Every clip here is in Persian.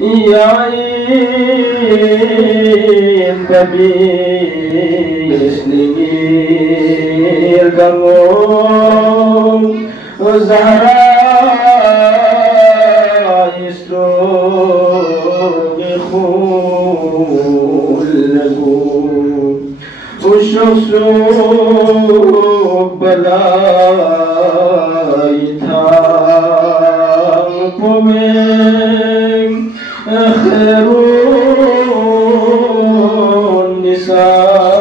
yain babis ningir gangom Zahra istro الشخص بلاي تابوين خير النساء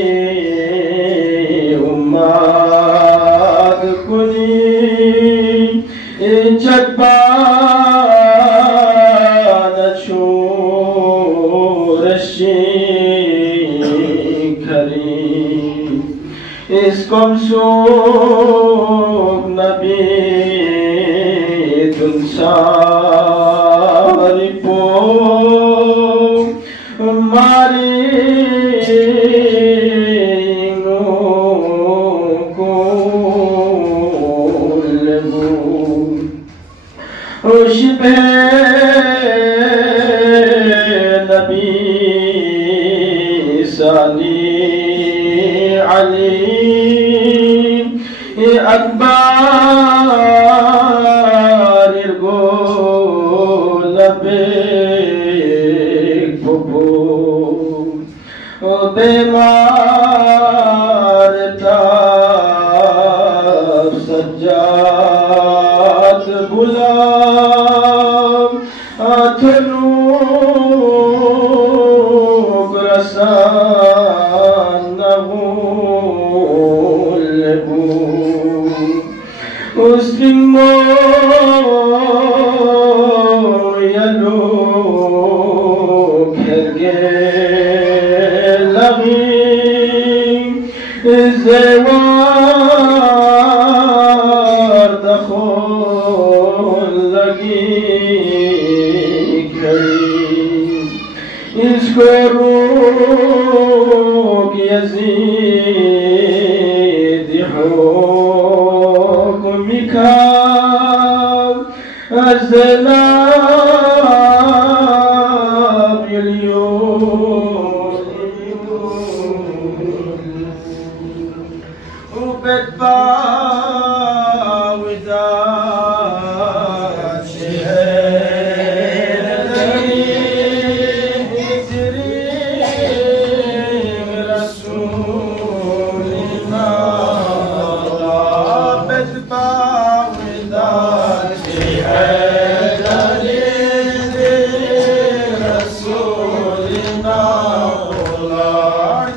بغابري أمات كني جدبان شورشي كريم اسكم سوق نبي تنساري بو ماري شبه نبي ساني علي أكبر القول بك ببو بمار تاب سجاد بلا تنوب رسانه اللبو اسلمو يلوك هرگلغي زوار دخول لگي اذكروك يزيد حكمك الزلام اليوم وبتبع وداد شهر كريم رسولنا بتبع وداد شهر رسولنا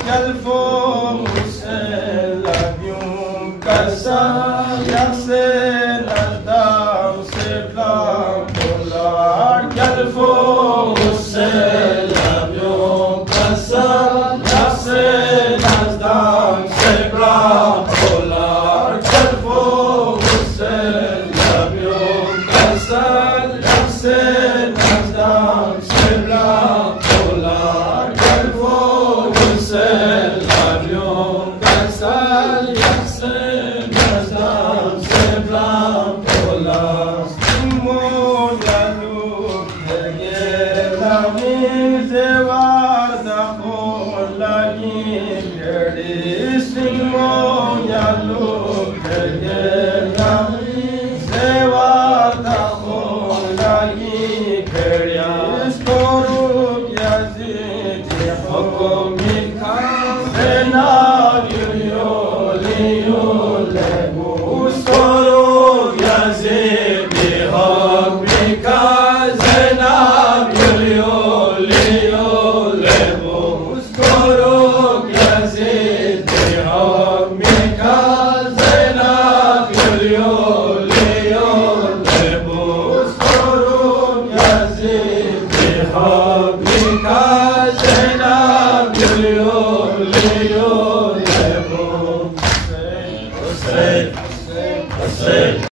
كالفوق سلم يوم كسر يغسل الدم سبلام دولار كالفوق سلم يوم كسر يغسل الدم سبلام دولار كالفوق سلم يوم كسر يغسل الدم سبلام دولار كالفوق سلم يوم كسر يغسل الدم سبلام دولار سيمون يلوك هرگلغي زوار دخول لگي سيمون يلوك هرگلغي زوار دخول لگي اسكروك يزيد حكم